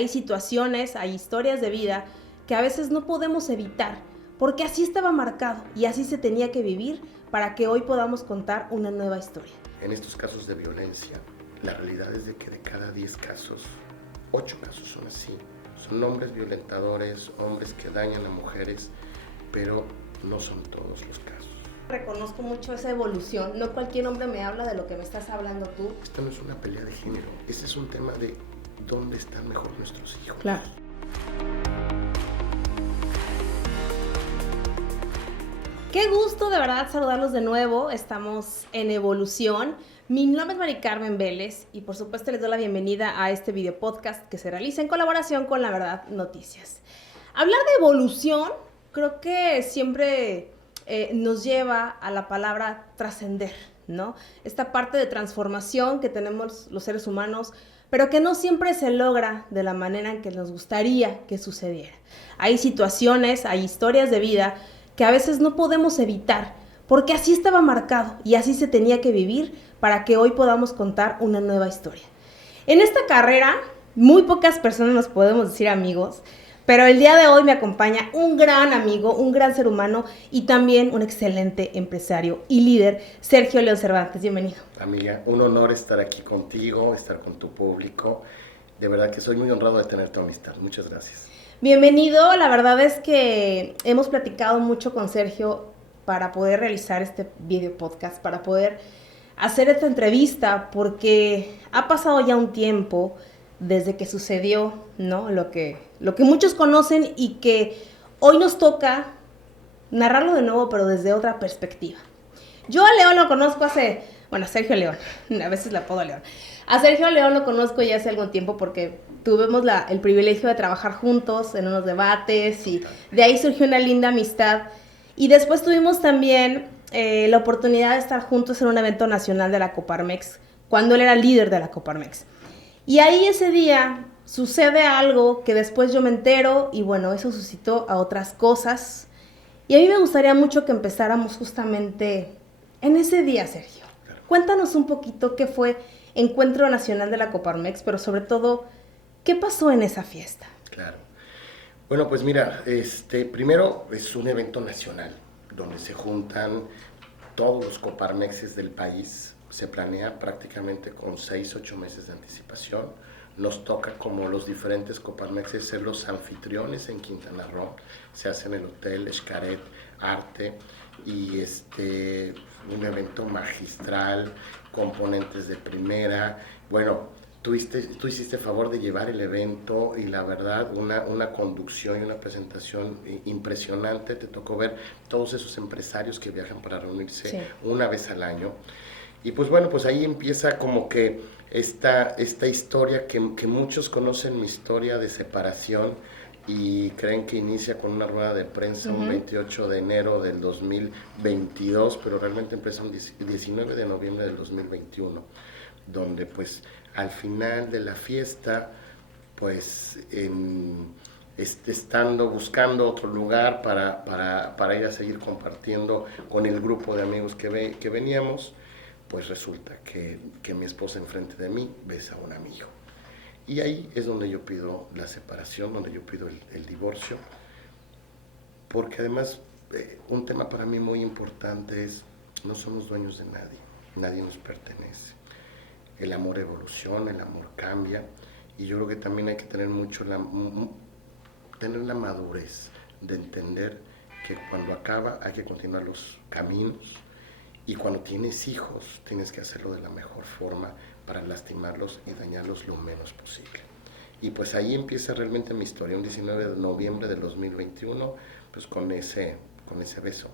Hay situaciones, hay historias de vida que a veces no podemos evitar, porque así estaba marcado y así se tenía que vivir para que hoy podamos contar una nueva historia. En estos casos de violencia, la realidad es de que de cada 10 casos, 8 casos son así. Son hombres violentadores, hombres que dañan a mujeres, pero no son todos los casos. Reconozco mucho esa evolución, no cualquier hombre me habla de lo que me estás hablando tú. Esta no es una pelea de género, este es un tema de dónde están mejor nuestros hijos. Claro. Qué gusto de verdad saludarlos de nuevo, estamos en evolución. Mi nombre es Mari Carmen Vélez y por supuesto les doy la bienvenida a este video podcast que se realiza en colaboración con La Verdad Noticias. Hablar de evolución creo que siempre nos lleva a la palabra trascender, ¿no? Esta parte de transformación que tenemos los seres humanos, pero que no siempre se logra de la manera en que nos gustaría que sucediera. Hay situaciones, hay historias de vida que a veces no podemos evitar, porque así estaba marcado y así se tenía que vivir para que hoy podamos contar una nueva historia. En esta carrera, muy pocas personas nos podemos decir amigos, pero el día de hoy me acompaña un gran amigo, un gran ser humano y también un excelente empresario y líder, Sergio León Cervantes. Bienvenido. Amiga, un honor estar aquí contigo, estar con tu público. De verdad que soy muy honrado de tener tu amistad. Muchas gracias. Bienvenido, la verdad es que hemos platicado mucho con Sergio para poder realizar este video podcast, para poder hacer esta entrevista, porque ha pasado ya un tiempo desde que sucedió, ¿no? Lo que muchos conocen y que hoy nos toca narrarlo de nuevo, pero desde otra perspectiva. Yo a León lo conozco a Sergio León, a veces le apodo León. A Sergio León lo conozco ya hace algún tiempo porque tuvimos el privilegio de trabajar juntos en unos debates y de ahí surgió una linda amistad. Y después tuvimos también la oportunidad de estar juntos en un evento nacional de la Coparmex, cuando él era líder de la Coparmex. Y ahí ese día sucede algo que después yo me entero y bueno, eso suscitó a otras cosas. Y a mí me gustaría mucho que empezáramos justamente en ese día, Sergio. Cuéntanos un poquito qué fue Encuentro Nacional de la Coparmex, pero sobre todo, ¿qué pasó en esa fiesta? Claro. Bueno, pues mira, primero es un evento nacional donde se juntan todos los Coparmexes del país. Se planea prácticamente con 6-8 meses de anticipación. Nos toca como los diferentes Coparmexes ser los anfitriones en Quintana Roo. Se hace en el Hotel Xcaret Arte y un evento magistral, componentes de primera. Bueno, tú hiciste favor de llevar el evento y la verdad una conducción y una presentación impresionante. Te tocó ver todos esos empresarios que viajan para reunirse una vez al año. Y pues bueno, pues ahí empieza como que esta historia que muchos conocen, mi historia de separación, y creen que inicia con una rueda de prensa un 28 de enero del 2022, pero realmente empieza un 19 de noviembre del 2021, donde pues al final de la fiesta, pues buscando otro lugar para ir a seguir compartiendo con el grupo de amigos que veníamos, pues resulta que mi esposa enfrente de mí besa a un amigo. Y ahí es donde yo pido la separación, donde yo pido el divorcio, porque además un tema para mí muy importante es, no somos dueños de nadie, nadie nos pertenece. El amor evoluciona, el amor cambia, y yo creo que también hay que tener tener la madurez de entender que cuando acaba hay que continuar los caminos, y cuando tienes hijos tienes que hacerlo de la mejor forma para lastimarlos y dañarlos lo menos posible. Y pues ahí empieza realmente mi historia, un 19 de noviembre del 2021, pues con ese beso.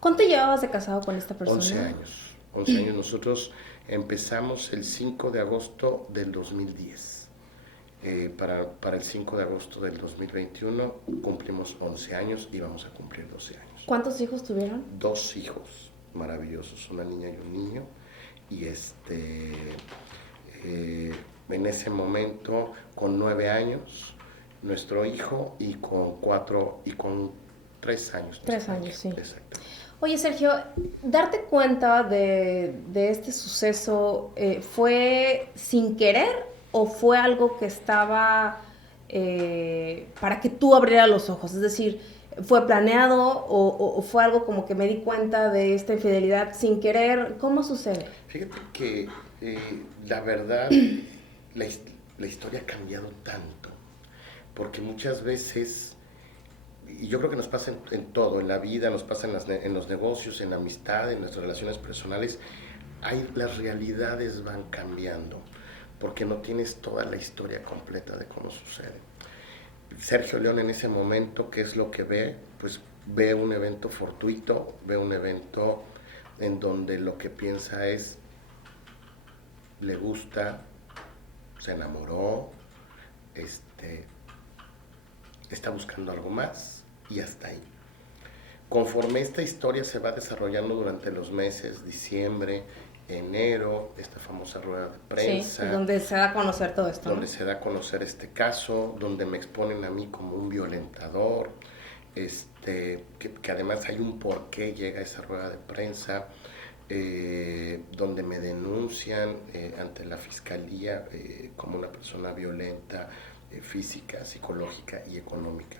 ¿Cuánto llevabas de casado con esta persona? 11 años. 11 años. Nosotros empezamos el 5 de agosto del 2010. Para el 5 de agosto del 2021 cumplimos 11 años y vamos a cumplir 12 años. ¿Cuántos hijos tuvieron? 2 hijos maravillosos, una niña y un niño. Y en ese momento, con 9 años, nuestro hijo, y con 3 años. 3 años, sí. Exacto. Oye, Sergio, darte cuenta de este suceso, ¿fue sin querer o fue algo que estaba para que tú abrieras los ojos? Es decir, ¿fue planeado o fue algo como que me di cuenta de esta infidelidad sin querer? ¿Cómo sucede? Fíjate que la verdad, la, la historia ha cambiado tanto, porque muchas veces, y yo creo que nos pasa en todo, en la vida, nos pasa en los negocios, en la amistad, en nuestras relaciones personales, las realidades van cambiando, porque no tienes toda la historia completa de cómo sucede. Sergio León en ese momento, ¿qué es lo que ve? Pues ve un evento fortuito, ve un evento en donde lo que piensa es, le gusta, se enamoró, este, está buscando algo más y hasta ahí. Conforme esta historia se va desarrollando durante los meses, diciembre, enero, esta famosa rueda de prensa. Sí, donde se da a conocer todo esto, donde ¿no? se da a conocer este caso, donde me exponen a mí como un violentador, que además hay un por qué llega a esa rueda de prensa, donde me denuncian ante la fiscalía como una persona violenta, física, psicológica y económica.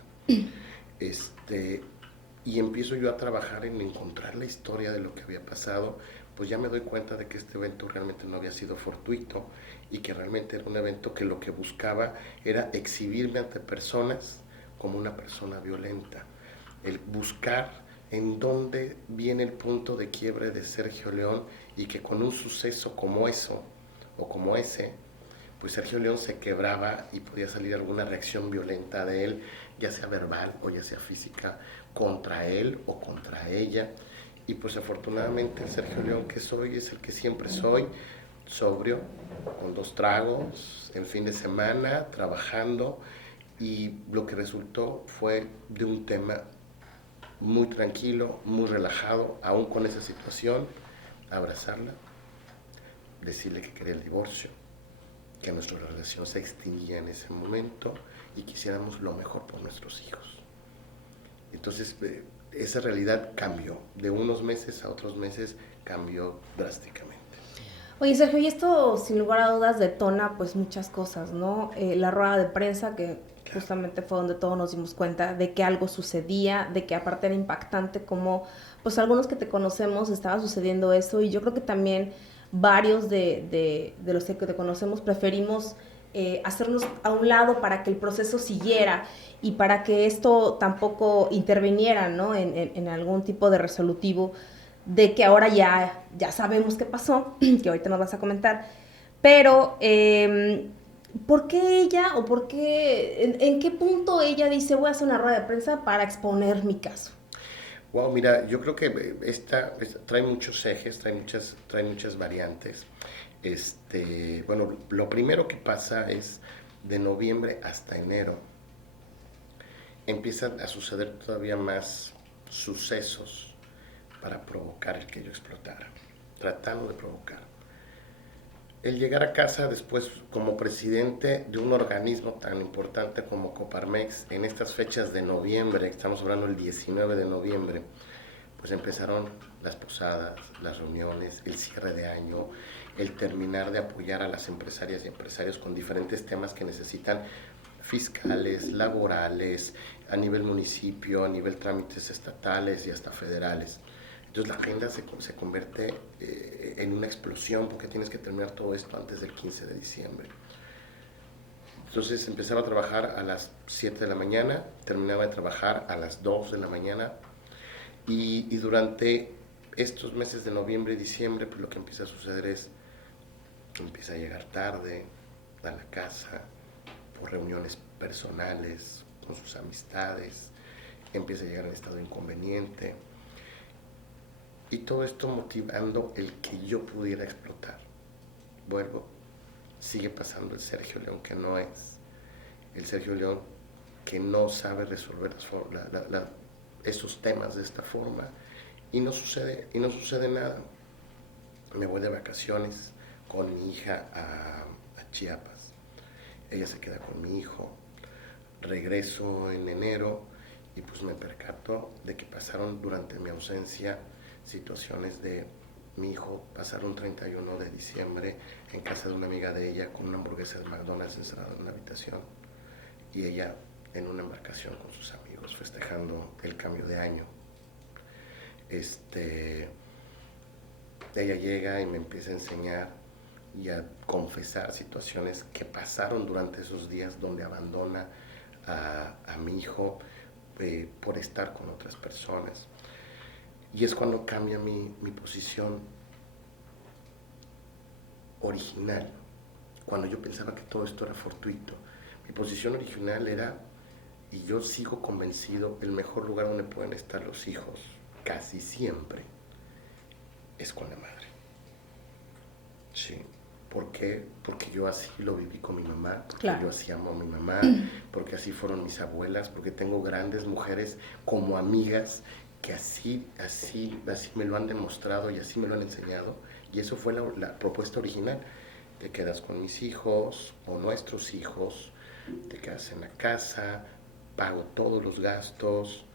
Y empiezo yo a trabajar en encontrar la historia de lo que había pasado, pues ya me doy cuenta de que este evento realmente no había sido fortuito y que realmente era un evento que lo que buscaba era exhibirme ante personas como una persona violenta, el buscar en dónde viene el punto de quiebre de Sergio León y que con un suceso como eso o como ese, pues Sergio León se quebraba y podía salir alguna reacción violenta de él, ya sea verbal o ya sea física, contra él o contra ella. Y pues afortunadamente el Sergio León que soy es el que siempre soy, sobrio, con 2 tragos, en fin de semana, trabajando, y lo que resultó fue de un tema muy tranquilo, muy relajado, aún con esa situación, abrazarla, decirle que quería el divorcio, que nuestra relación se extinguía en ese momento y quisiéramos lo mejor por nuestros hijos. Entonces, esa realidad cambió, de unos meses a otros meses cambió drásticamente. Oye, Sergio, y esto sin lugar a dudas detona pues muchas cosas, ¿no? La rueda de prensa, que Claro. justamente fue donde todos nos dimos cuenta de que algo sucedía, de que aparte era impactante como pues algunos que te conocemos estaba sucediendo eso, y yo creo que también varios de los que te conocemos preferimos hacernos a un lado para que el proceso siguiera y para que esto tampoco interviniera, ¿no? En algún tipo de resolutivo de que ahora ya sabemos qué pasó, que ahorita nos vas a comentar, pero ¿por qué ella o por qué, en qué punto ella dice voy a hacer una rueda de prensa para exponer mi caso? Wow, mira, yo creo que esta trae muchos ejes, trae muchas variantes. Bueno, lo primero que pasa es de noviembre hasta enero empiezan a suceder todavía más sucesos para provocar el que yo explotara, tratando de provocar. El llegar a casa después como presidente de un organismo tan importante como Coparmex, en estas fechas de noviembre, estamos hablando del 19 de noviembre, pues empezaron las posadas, las reuniones, el cierre de año, el terminar de apoyar a las empresarias y empresarios con diferentes temas que necesitan fiscales, laborales, a nivel municipio, a nivel trámites estatales y hasta federales. Entonces la agenda se convierte en una explosión porque tienes que terminar todo esto antes del 15 de diciembre. Entonces empezaba a trabajar a las 7 de la mañana, terminaba de trabajar a las 2 de la mañana y durante estos meses de noviembre y diciembre pues lo que empieza a suceder es que empieza a llegar tarde a la casa por reuniones personales con sus amistades, empieza a llegar en estado inconveniente. Y todo esto motivando el que yo pudiera explotar. Vuelvo, sigue pasando el Sergio León que no es, el Sergio León que no sabe resolver esos temas de esta forma y no sucede nada. Me voy de vacaciones con mi hija a Chiapas, ella se queda con mi hijo, regreso en enero y pues me percato de que pasaron durante mi ausencia situaciones de mi hijo pasar un 31 de diciembre en casa de una amiga de ella con una hamburguesa de McDonald's encerrada en una habitación y ella en una embarcación con sus amigos festejando el cambio de año. Ella llega y me empieza a enseñar y a confesar situaciones que pasaron durante esos días donde abandona a mi hijo por estar con otras personas. Y es cuando cambia mi posición original, cuando yo pensaba que todo esto era fortuito. Mi posición original era, y yo sigo convencido, el mejor lugar donde pueden estar los hijos, casi siempre, es con la madre. Sí. ¿Por qué? Porque yo así lo viví con mi mamá, porque claro, yo así amo a mi mamá, porque así fueron mis abuelas, porque tengo grandes mujeres como amigas que así me lo han demostrado y así me lo han enseñado. Y eso fue la propuesta original. Te quedas con mis hijos o nuestros hijos, te quedas en la casa, pago todos los gastos,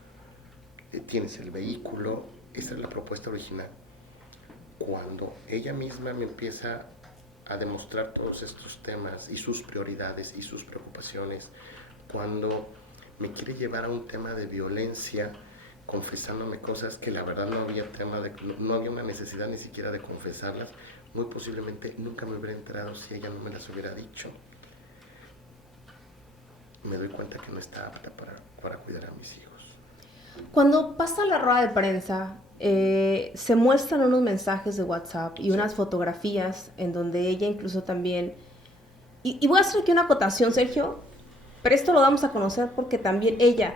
tienes el vehículo. Esa es la propuesta original. Cuando ella misma me empieza a demostrar todos estos temas y sus prioridades y sus preocupaciones, cuando me quiere llevar a un tema de violencia, confesándome cosas que la verdad no había una necesidad ni siquiera de confesarlas, muy posiblemente nunca me hubiera enterado si ella no me las hubiera dicho. Me doy cuenta que no está apta para cuidar a mis hijos. Cuando pasa la rueda de prensa, se muestran unos mensajes de WhatsApp y unas fotografías en donde ella incluso también... Y voy a hacer aquí una acotación, Sergio, pero esto lo damos a conocer porque también ella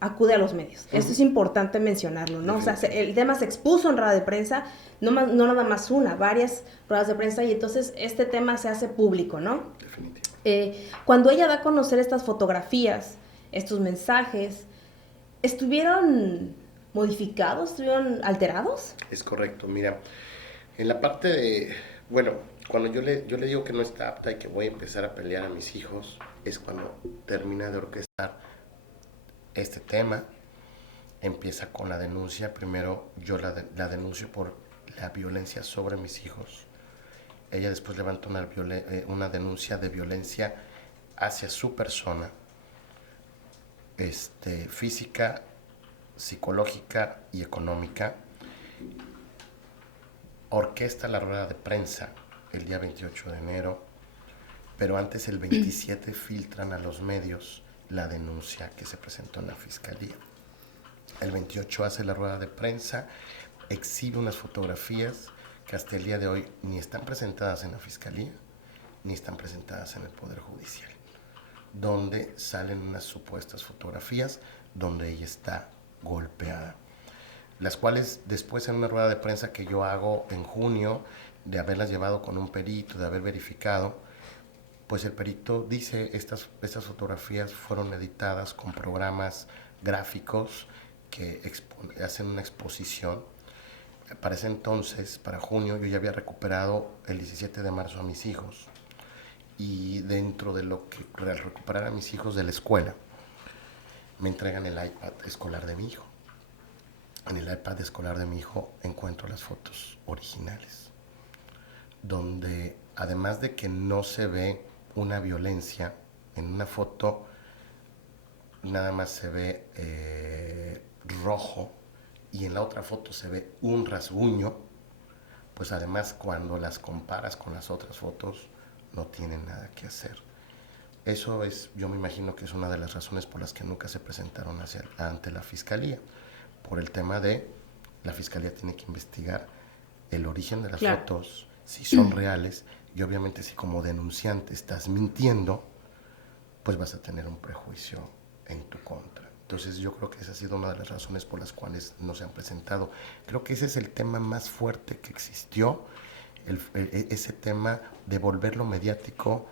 acude a los medios. Esto es importante mencionarlo, ¿no? O sea, el tema se expuso en rueda de prensa, no nada más una, varias ruedas de prensa, y entonces este tema se hace público, ¿no? Definitivamente. Cuando ella da a conocer estas fotografías, estos mensajes, ¿estuvieron modificados? ¿Estuvieron alterados? Es correcto, mira, en la parte de, bueno, cuando yo le digo que no está apta y que voy a empezar a pelear a mis hijos, es cuando termina de orquestar este tema, empieza con la denuncia. Primero yo la denuncio por la violencia sobre mis hijos. Ella después levanta una denuncia de violencia hacia su persona, física, psicológica y económica. Orquesta la rueda de prensa el día 28 de enero, pero antes el 27 filtran a los medios la denuncia que se presentó en la fiscalía. El 28 hace la rueda de prensa, exhibe unas fotografías que hasta el día de hoy ni están presentadas en la fiscalía, ni están presentadas en el Poder Judicial, donde salen unas supuestas fotografías donde ella está golpeada, las cuales después en una rueda de prensa que yo hago en junio, de haberlas llevado con un perito, de haber verificado, pues el perito dice estas fotografías fueron editadas con programas gráficos que hacen una exposición. Para ese entonces, para junio, yo ya había recuperado el 17 de marzo a mis hijos, y dentro de lo que al recuperar a mis hijos de la escuela, me entregan el iPad escolar de mi hijo. En el iPad escolar de mi hijo encuentro las fotos originales, donde además de que no se ve una violencia, en una foto nada más se ve rojo, y en la otra foto se ve un rasguño, pues además cuando las comparas con las otras fotos no tienen nada que hacer. Eso es, yo me imagino que es una de las razones por las que nunca se presentaron ante la fiscalía, por el tema de la fiscalía tiene que investigar el origen de las fotos, si son reales, y obviamente si como denunciante estás mintiendo, pues vas a tener un prejuicio en tu contra. Entonces yo creo que esa ha sido una de las razones por las cuales no se han presentado. Creo que ese es el tema más fuerte que existió, ese tema de volverlo mediático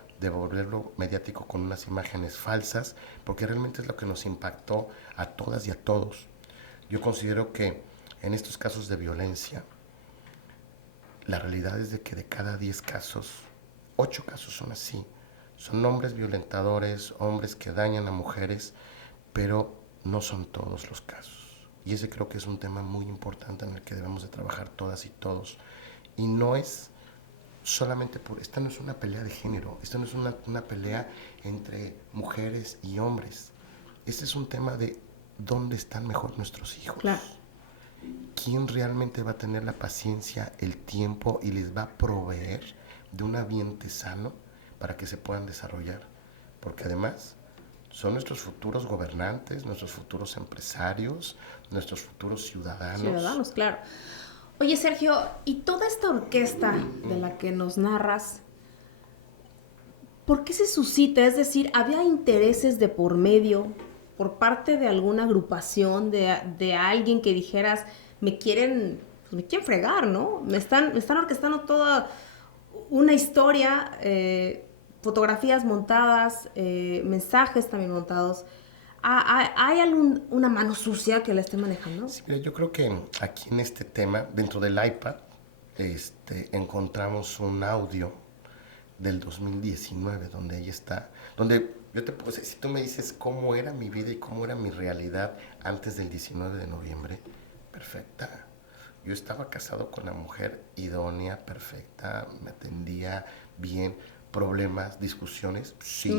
con unas imágenes falsas, porque realmente es lo que nos impactó a todas y a todos. Yo considero que en estos casos de violencia, la realidad es de que de cada 10 casos, 8 casos son así. Son hombres violentadores, hombres que dañan a mujeres, pero no son todos los casos. Y ese creo que es un tema muy importante en el que debemos de trabajar todas y todos. Y no es solamente por... Esta no es una pelea de género, esta no es una pelea entre mujeres y hombres. Este es un tema de dónde están mejor nuestros hijos. Claro. ¿Quién realmente va a tener la paciencia, el tiempo y les va a proveer de un ambiente sano para que se puedan desarrollar? Porque además son nuestros futuros gobernantes, nuestros futuros empresarios, nuestros futuros ciudadanos. Ciudadanos, claro. Oye, Sergio, ¿y toda esta orquesta de la que nos narras, por qué se suscita? Es decir, ¿había intereses de por medio por parte de alguna agrupación, de alguien que dijeras, me quieren fregar, ¿no? Me están orquestando toda una historia, fotografías montadas, mensajes también montados. ¿Hay una mano sucia que la esté manejando? Sí, mira, yo creo que aquí en este tema, dentro del iPad, encontramos un audio del 2019 donde ella está, donde yo te puedo decir, si tú me dices cómo era mi vida y cómo era mi realidad antes del 19 de noviembre, perfecta. Yo estaba casado con una mujer idónea, perfecta, me atendía bien, problemas, discusiones, sí,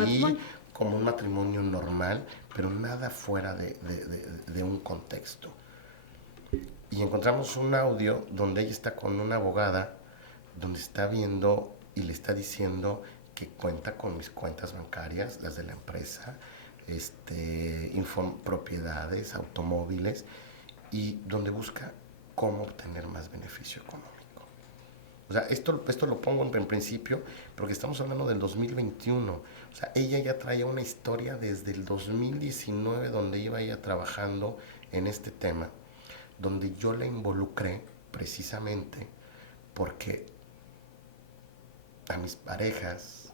como un matrimonio normal, pero nada fuera de un contexto. Y encontramos un audio donde ella está con una abogada, donde está viendo y le está diciendo que cuenta con mis cuentas bancarias, las de la empresa, propiedades, automóviles, y donde busca cómo obtener más beneficio económico. O sea, esto lo pongo en principio porque estamos hablando del 2021. O sea, ella ya traía una historia desde el 2019 donde iba ella trabajando en este tema, donde yo la involucré precisamente porque a mis parejas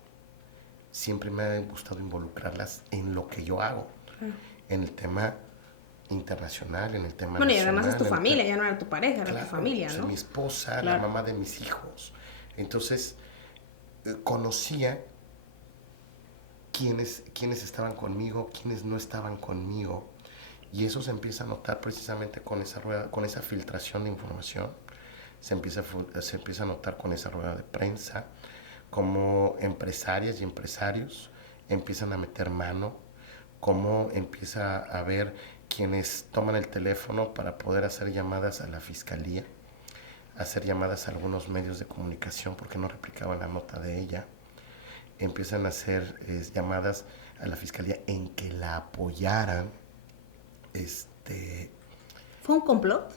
siempre me ha gustado involucrarlas en lo que yo hago, en el tema internacional, en el tema bueno, nacional. Y además es tu familia, ya no era tu pareja, claro, era tu familia, ¿no? O sea, mi esposa, claro. La mamá de mis hijos. Entonces, conocía quiénes estaban conmigo, quiénes no estaban conmigo, y eso se empieza a notar precisamente con esa rueda, con esa filtración de información, se empieza a notar con esa rueda de prensa, como empresarias y empresarios empiezan a meter mano, cómo empieza a ver quienes toman el teléfono para poder hacer llamadas a la fiscalía, hacer llamadas a algunos medios de comunicación porque no replicaban la nota de ella, empiezan a hacer llamadas a la fiscalía en que la apoyaran. ¿Fue un complot?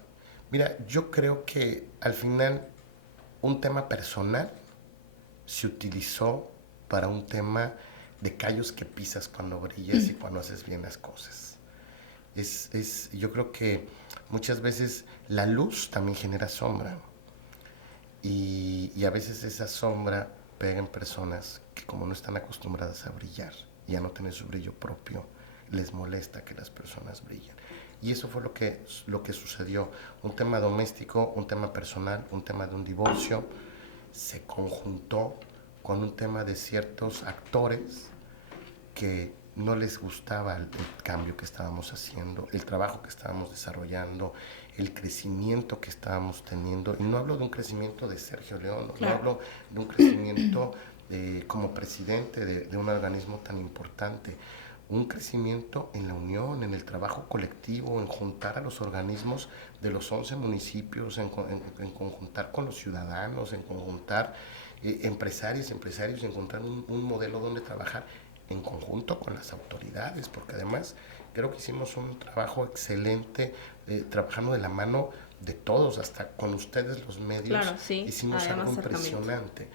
Mira, yo creo que al final un tema personal se utilizó para un tema de callos que pisas cuando brillas y cuando haces bien las cosas. Yo creo que muchas veces la luz también genera sombra y a veces esa sombra pega en personas que como no están acostumbradas a brillar y a no tener su brillo propio, les molesta que las personas brillen. Y eso fue lo que sucedió. Un tema doméstico, un tema personal, un tema de un divorcio, se conjuntó con un tema de ciertos actores que no les gustaba el cambio que estábamos haciendo, el trabajo que estábamos desarrollando, el crecimiento que estábamos teniendo. Y no hablo de un crecimiento de Sergio León, claro. No hablo de un crecimiento como presidente de un organismo tan importante. Un crecimiento en la unión, en el trabajo colectivo, en juntar a los organismos de los 11 municipios, en conjuntar con los ciudadanos, en conjuntar empresarios, encontrar un modelo donde trabajar en conjunto con las autoridades, porque además creo que hicimos un trabajo excelente trabajando de la mano de todos, hasta con ustedes los medios, claro, sí. Hicimos algo impresionante.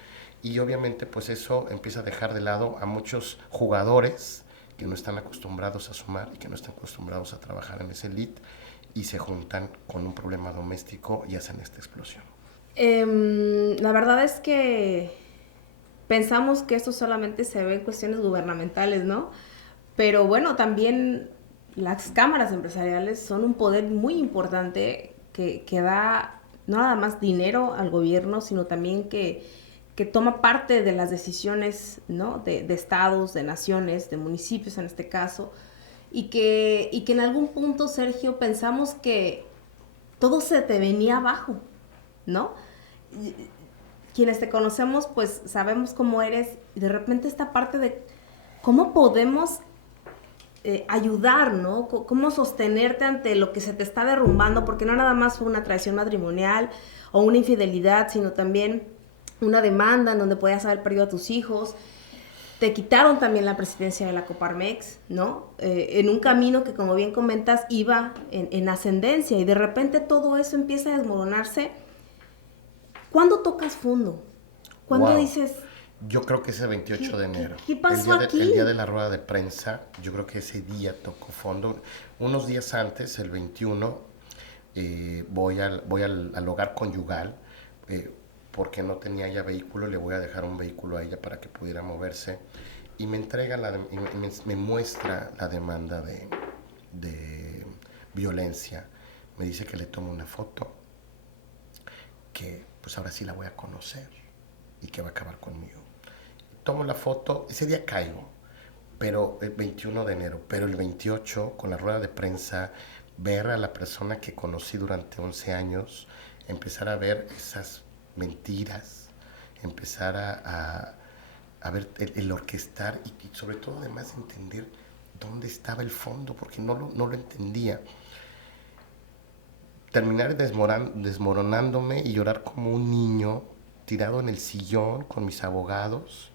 Y obviamente pues eso empieza a dejar de lado a muchos jugadores que no están acostumbrados a sumar y que no están acostumbrados a trabajar en ese elite y se juntan con un problema doméstico y hacen esta explosión. La verdad es que pensamos que esto solamente se ve en cuestiones gubernamentales, ¿no? Pero bueno, también las cámaras empresariales son un poder muy importante que da no nada más dinero al gobierno, sino también que toma parte de las decisiones, ¿no? de estados, de naciones, de municipios en este caso, y que en algún punto, Sergio, pensamos que todo se te venía abajo, ¿no? quienes te conocemos, pues sabemos cómo eres, y de repente esta parte de cómo podemos ayudar, ¿no? Cómo sostenerte ante lo que se te está derrumbando, porque no nada más fue una traición matrimonial o una infidelidad, sino también una demanda en donde podías haber perdido a tus hijos. Te quitaron también la presidencia de la Coparmex, ¿no? En un camino que, como bien comentas, iba en ascendencia, y de repente todo eso empieza a desmoronarse. ¿Cuándo tocas fondo? ¿Cuándo dices... Yo creo que ese 28 de enero. ¿Qué pasó aquí? El día de la rueda de prensa, yo creo que ese día tocó fondo. Unos días antes, el 21, voy al hogar conyugal, porque no tenía ya vehículo, le voy a dejar un vehículo a ella para que pudiera moverse. Y me entrega, me muestra la demanda de violencia. Me dice que le tome una foto, que pues ahora sí la voy a conocer y que va a acabar conmigo. Tomo la foto, ese día caigo, pero el 21 de enero, pero el 28, con la rueda de prensa, ver a la persona que conocí durante 11 años, empezar a ver esas mentiras, empezar a ver el orquestar y sobre todo además entender dónde estaba el fondo, porque no lo entendía. Terminar desmoronándome y llorar como un niño tirado en el sillón con mis abogados,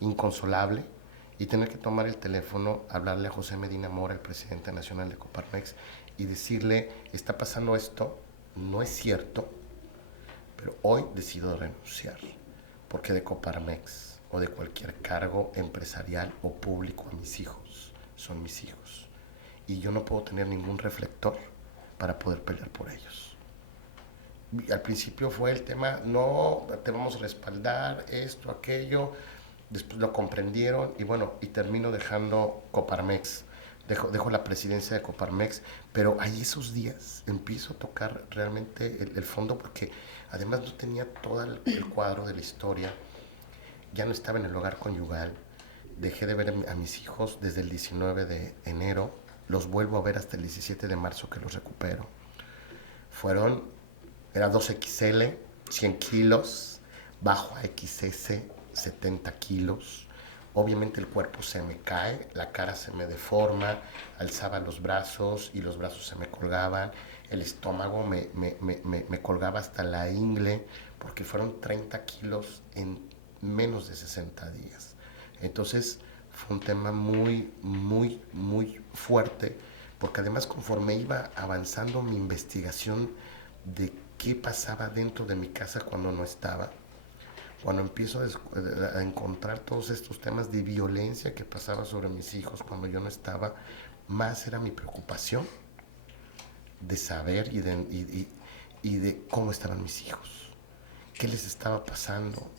inconsolable, y tener que tomar el teléfono, hablarle a José Medina Mora, el presidente nacional de Coparmex, y decirle, está pasando esto, no es cierto, pero hoy decido renunciar, porque de Coparmex o de cualquier cargo empresarial o público a mis hijos, son mis hijos, y yo no puedo tener ningún reflector para poder pelear por ellos. Al principio fue el tema, no, te vamos a respaldar, esto, aquello, después lo comprendieron y bueno, y termino dejando Coparmex, dejo la presidencia de Coparmex, pero ahí esos días empiezo a tocar realmente el fondo, porque además no tenía todo el cuadro de la historia, ya no estaba en el hogar conyugal, dejé de ver a mis hijos desde el 19 de enero, los vuelvo a ver hasta el 17 de marzo que los recupero. Era 2XL, 100 kilos, bajo a XS, 70 kilos. Obviamente el cuerpo se me cae, la cara se me deforma, alzaba los brazos y los brazos se me colgaban, el estómago me colgaba hasta la ingle, porque fueron 30 kilos en menos de 60 días. Entonces fue un tema muy, muy, muy fuerte, porque además conforme iba avanzando mi investigación de qué pasaba dentro de mi casa cuando no estaba, cuando empiezo a encontrar todos estos temas de violencia que pasaba sobre mis hijos cuando yo no estaba, más era mi preocupación de saber y de cómo estaban mis hijos, qué les estaba pasando,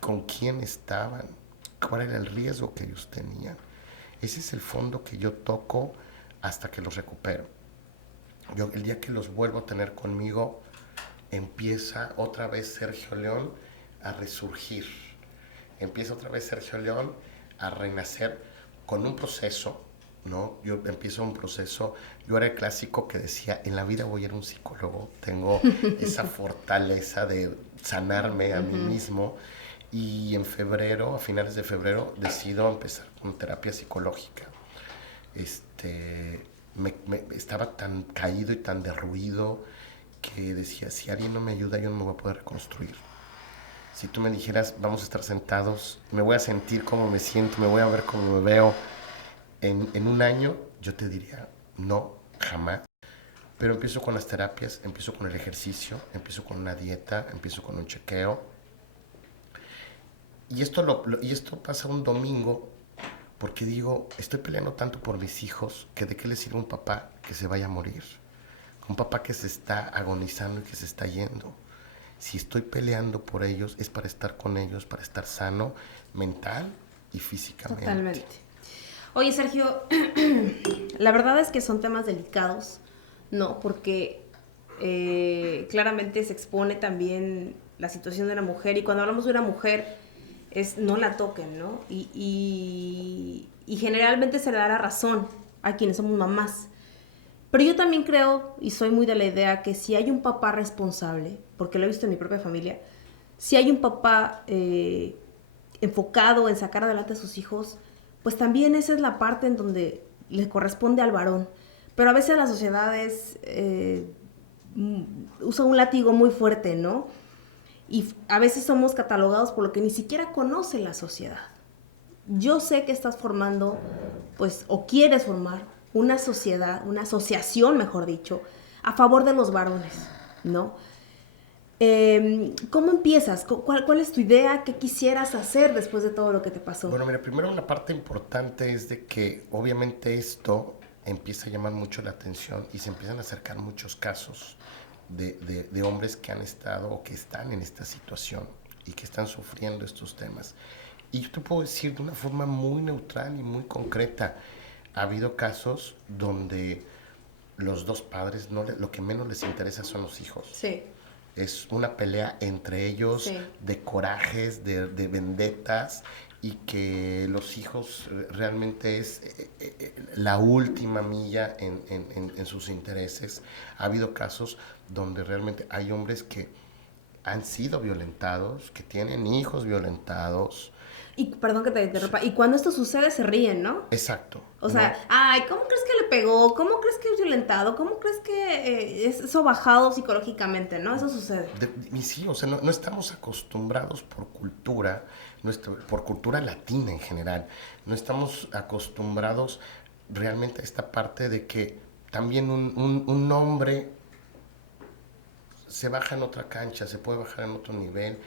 con quién estaban, cuál era el riesgo que ellos tenían. Ese es el fondo que yo toco hasta que los recupero. El día que los vuelvo a tener conmigo, empieza otra vez Sergio León a resurgir. Empieza otra vez Sergio León a renacer con un proceso, ¿no? Yo empiezo un proceso, yo era el clásico que decía, en la vida voy a ir a un psicólogo, tengo esa fortaleza de sanarme a mí mismo, y en febrero, a finales de febrero, decido empezar con terapia psicológica. Estaba tan caído y tan derruido que decía, si alguien no me ayuda, yo no me voy a poder reconstruir. Si tú me dijeras, vamos a estar sentados, me voy a sentir como me siento, me voy a ver como me veo en un año, yo te diría, no, jamás. Pero empiezo con las terapias, empiezo con el ejercicio, empiezo con una dieta, empiezo con un chequeo. Y esto pasa un domingo, porque digo, estoy peleando tanto por mis hijos, que de qué le sirve un papá que se vaya a morir. Un papá que se está agonizando y que se está yendo. Si estoy peleando por ellos, es para estar con ellos, para estar sano, mental y físicamente. Totalmente. Oye, Sergio, la verdad es que son temas delicados, ¿no? Porque claramente se expone también la situación de la mujer, y cuando hablamos de una mujer es no la toquen, ¿no? Y generalmente se le da la razón a quienes somos mamás. Pero yo también creo, y soy muy de la idea, que si hay un papá responsable, porque lo he visto en mi propia familia, si hay un papá enfocado en sacar adelante a sus hijos, pues también esa es la parte en donde le corresponde al varón. Pero a veces las sociedades usan un látigo muy fuerte, ¿no? Y a veces somos catalogados por lo que ni siquiera conoce la sociedad. Yo sé que estás formando, pues, o quieres formar una sociedad, una asociación, mejor dicho, a favor de los varones, ¿no? ¿Cómo empiezas? ¿Cuál es tu idea? ¿Qué quisieras hacer después de todo lo que te pasó? Bueno, mira, primero una parte importante es de que obviamente esto empieza a llamar mucho la atención y se empiezan a acercar muchos casos de hombres que han estado o que están en esta situación y que están sufriendo estos temas. Y yo te puedo decir de una forma muy neutral y muy concreta, ha habido casos donde los dos padres lo que menos les interesa son los hijos. Sí. Es una pelea entre ellos, Sí, de corajes, de vendetas, y que los hijos realmente es la última milla en sus intereses. Ha habido casos donde realmente hay hombres que han sido violentados, que tienen hijos violentados. y perdón que te interrumpa, y cuando esto sucede se ríen, ¿no? Exacto. O sea, ¿no? ay, ¿cómo crees que le pegó? ¿Cómo crees que es violentado? ¿Cómo crees que es sobajado psicológicamente, no? Eso sucede. Y sí, o sea, no estamos acostumbrados por cultura, por cultura latina en general, no estamos acostumbrados realmente a esta parte de que también un hombre se baja en otra cancha, se puede bajar en otro nivel,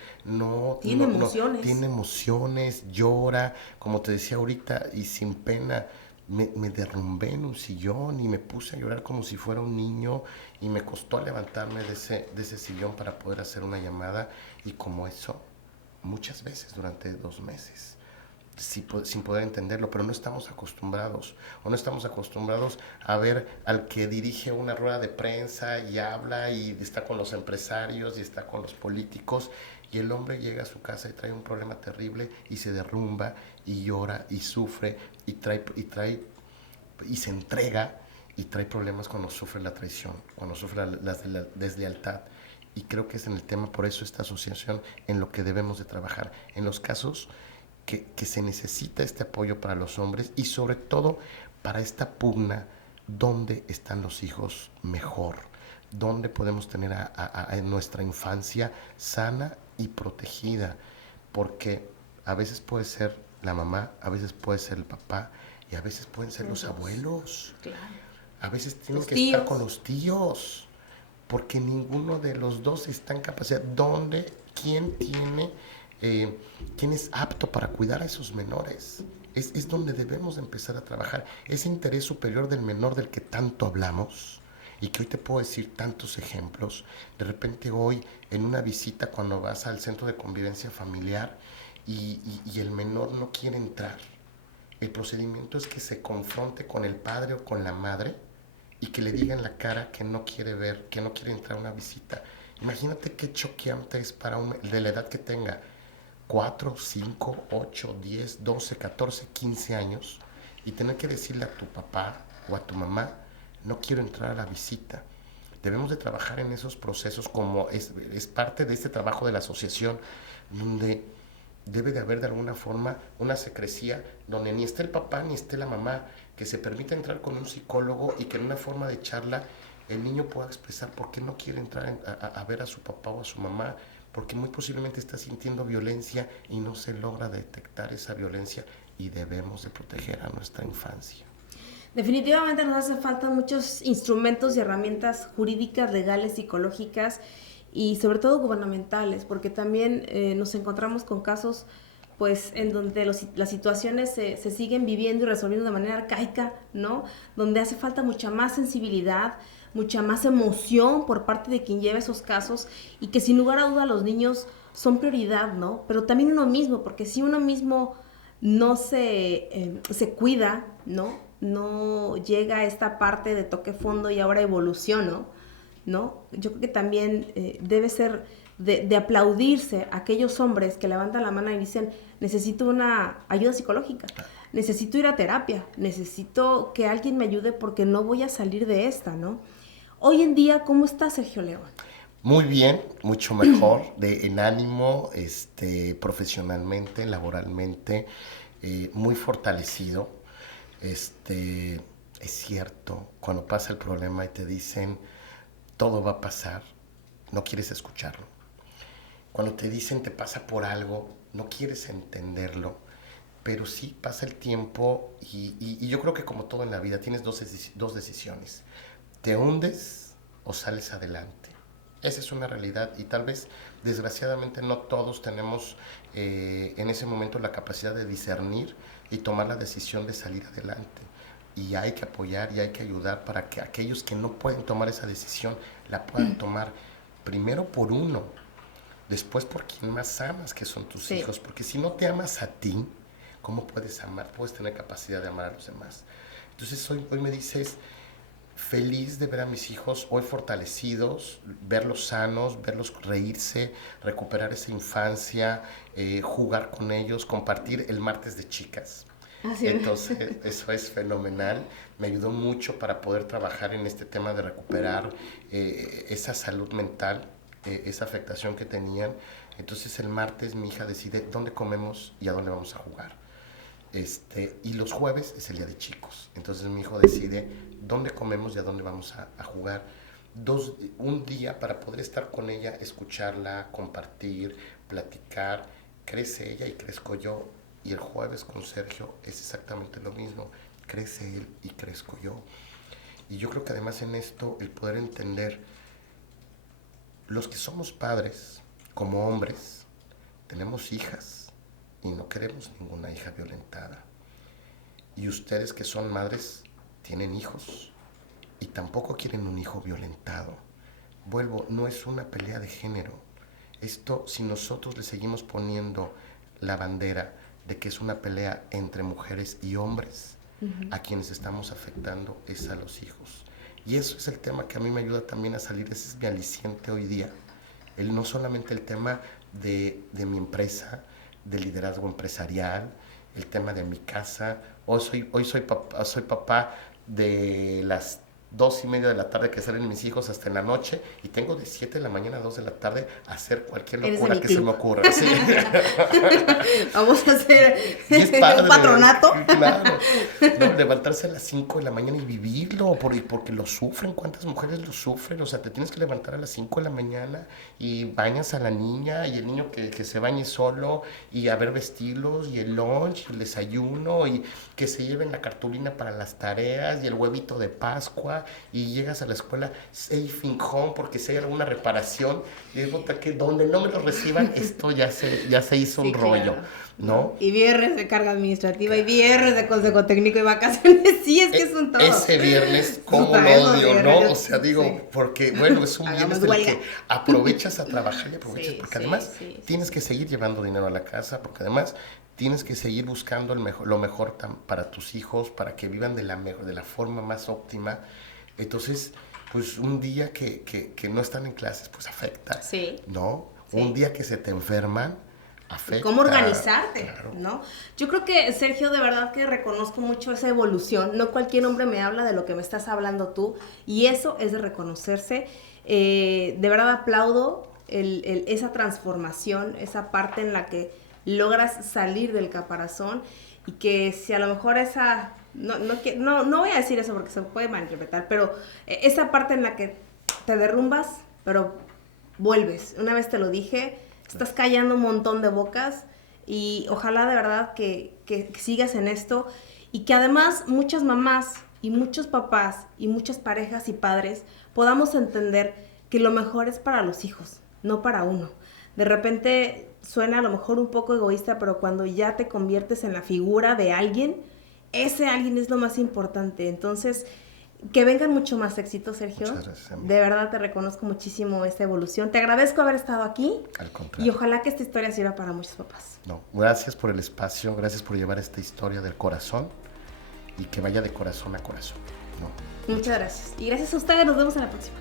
Tiene emociones. tiene emociones, llora, como te decía ahorita, y sin pena. Me derrumbé en un sillón y me puse a llorar como si fuera un niño y me costó levantarme de ese sillón para poder hacer una llamada, y como eso muchas veces durante 2 meses. Sin poder entenderlo, pero no estamos acostumbrados, o no estamos acostumbrados a ver al que dirige una rueda de prensa y habla y está con los empresarios y está con los políticos, y el hombre llega a su casa y trae un problema terrible y se derrumba y llora y sufre y se entrega, y trae problemas cuando sufre la traición, cuando sufre la deslealtad. Y creo que es en el tema, por eso esta asociación, en lo que debemos de trabajar, en los casos que se necesita este apoyo para los hombres, y sobre todo para esta pugna, ¿dónde están los hijos mejor? ¿Dónde podemos tener a nuestra infancia sana y protegida? Porque a veces puede ser la mamá, a veces puede ser el papá, y a veces pueden ser los abuelos. Claro. A veces tienen Los que tíos. estar con los tíos, porque ninguno de los dos está en capacidad. ¿Quién es apto para cuidar a esos menores? Es donde debemos empezar a trabajar. Ese interés superior del menor del que tanto hablamos, y que hoy te puedo decir tantos ejemplos. De repente hoy, en una visita, cuando vas al centro de convivencia familiar y el menor no quiere entrar, el procedimiento es que se confronte con el padre o con la madre y que le diga en la cara que no quiere ver, que no quiere entrar a una visita. Imagínate qué choqueante es para de la edad que tenga, 4, 5, 8, 10, 12, 14, 15 años, y tener que decirle a tu papá o a tu mamá, no quiero entrar a la visita. Debemos de trabajar en esos procesos, como es parte de este trabajo de la asociación, donde debe de haber de alguna forma una secrecía, donde ni esté el papá ni esté la mamá, que se permita entrar con un psicólogo, y que en una forma de charla el niño pueda expresar por qué no quiere entrar a ver a su papá o a su mamá, porque muy posiblemente está sintiendo violencia y no se logra detectar esa violencia, y debemos de proteger a nuestra infancia. Definitivamente nos hace falta muchos instrumentos y herramientas jurídicas, legales, psicológicas y sobre todo gubernamentales, porque también nos encontramos con casos pues en donde las situaciones se siguen viviendo y resolviendo de manera arcaica, ¿no? Donde hace falta mucha más sensibilidad, mucha más emoción por parte de quien lleva esos casos, y que sin lugar a duda los niños son prioridad, ¿no? Pero también uno mismo, porque si uno mismo no se cuida, ¿no? No llega a esta parte de toque fondo y ahora evoluciono, ¿no? Yo creo que también debe ser de aplaudirse a aquellos hombres que levantan la mano y dicen, necesito una ayuda psicológica, necesito ir a terapia, necesito que alguien me ayude porque no voy a salir de esta, ¿no? Hoy en día, ¿cómo está Sergio León? Muy bien, mucho mejor en ánimo, profesionalmente, laboralmente, muy fortalecido. Es cierto, cuando pasa el problema y te dicen todo va a pasar, no quieres escucharlo. Cuando te dicen te pasa por algo, no quieres entenderlo, pero sí pasa el tiempo y yo creo que como todo en la vida tienes dos decisiones. Te hundes o sales adelante. Esa es una realidad y tal vez, desgraciadamente, no todos tenemos en ese momento la capacidad de discernir y tomar la decisión de salir adelante. Y hay que apoyar y hay que ayudar para que aquellos que no pueden tomar esa decisión la puedan tomar primero por uno, después por quien más amas, que son tus hijos. Porque si no te amas a ti, ¿cómo puedes amar? Puedes tener capacidad de amar a los demás. Entonces hoy me dices, feliz de ver a mis hijos hoy fortalecidos, verlos sanos, verlos reírse, recuperar esa infancia, jugar con ellos, compartir el martes de chicas. Entonces, eso es fenomenal. Me ayudó mucho para poder trabajar en este tema de recuperar esa salud mental, esa afectación que tenían. Entonces, el martes mi hija decide dónde comemos y a dónde vamos a jugar. Y los jueves es el día de chicos. Entonces, mi hijo decide dónde comemos y a dónde vamos a jugar. Un día para poder estar con ella, escucharla, compartir, platicar. Crece ella y crezco yo. Y el jueves con Sergio es exactamente lo mismo. Crece él y crezco yo. Y yo creo que además en esto el poder entender, los que somos padres, como hombres, tenemos hijas y no queremos ninguna hija violentada. Y ustedes que son madres tienen hijos y tampoco quieren un hijo violentado. Vuelvo, no es una pelea de género. Esto, si nosotros le seguimos poniendo la bandera de que es una pelea entre mujeres y hombres, a quienes estamos afectando es a los hijos. Y eso es el tema que a mí me ayuda también a salir, ese es mi aliciente hoy día. No solamente el tema de mi empresa, de liderazgo empresarial, el tema de mi casa. Hoy soy papá de las 2:30 de la tarde que salen mis hijos hasta en la noche y tengo de 7 de la mañana a 2 de la tarde a hacer cualquier locura que se me ocurra. Sí. Vamos a hacer un patronato. Claro. No, levantarse a las 5 de la mañana y vivirlo, porque lo sufren. ¿Cuántas mujeres lo sufren? O sea, te tienes que levantar a las 5 de la mañana y bañas a la niña y el niño que se bañe solo y a ver vestirlos y el lunch y el desayuno y que se lleven la cartulina para las tareas y el huevito de Pascua y llegas a la escuela safe in home porque si hay alguna reparación y es que donde no me lo reciban esto ya se hizo un rollo, claro. ¿No? Y viernes de carga administrativa y viernes de consejo técnico y vacaciones, sí, es que es un todo. Ese viernes, ¿cómo lo odio, no? O sea, digo, sí. Porque, bueno, es un viernes en el que aprovechas a trabajar y aprovechas, porque además tienes que seguir llevando dinero a la casa, porque además tienes que seguir buscando lo mejor para tus hijos, para que vivan de la forma más óptima. Entonces, pues un día que no están en clases, pues afecta, ¿no? Sí. Un día que se te enferman, afecta. ¿Cómo organizarte? Claro. ¿No? Yo creo que, Sergio, de verdad que reconozco mucho esa evolución. No cualquier hombre me habla de lo que me estás hablando tú, y eso es de reconocerse. De verdad aplaudo esa transformación, esa parte en la que logras salir del caparazón, y que si a lo mejor esa... No voy a decir eso porque se puede malinterpretar, pero esa parte en la que te derrumbas, pero vuelves. Una vez te lo dije, estás callando un montón de bocas y ojalá de verdad que sigas en esto y que además muchas mamás y muchos papás y muchas parejas y padres podamos entender que lo mejor es para los hijos, no para uno. De repente suena a lo mejor un poco egoísta, pero cuando ya te conviertes en la figura de alguien, ese alguien es lo más importante. Entonces, que vengan mucho más éxitos, Sergio. Muchas gracias, amiga. De verdad te reconozco muchísimo esta evolución. Te agradezco haber estado aquí. Al contrario. Y ojalá que esta historia sirva para muchos papás. No, gracias por el espacio, gracias por llevar esta historia del corazón y que vaya de corazón a corazón. No. Muchas gracias. Y gracias a ustedes, nos vemos en la próxima.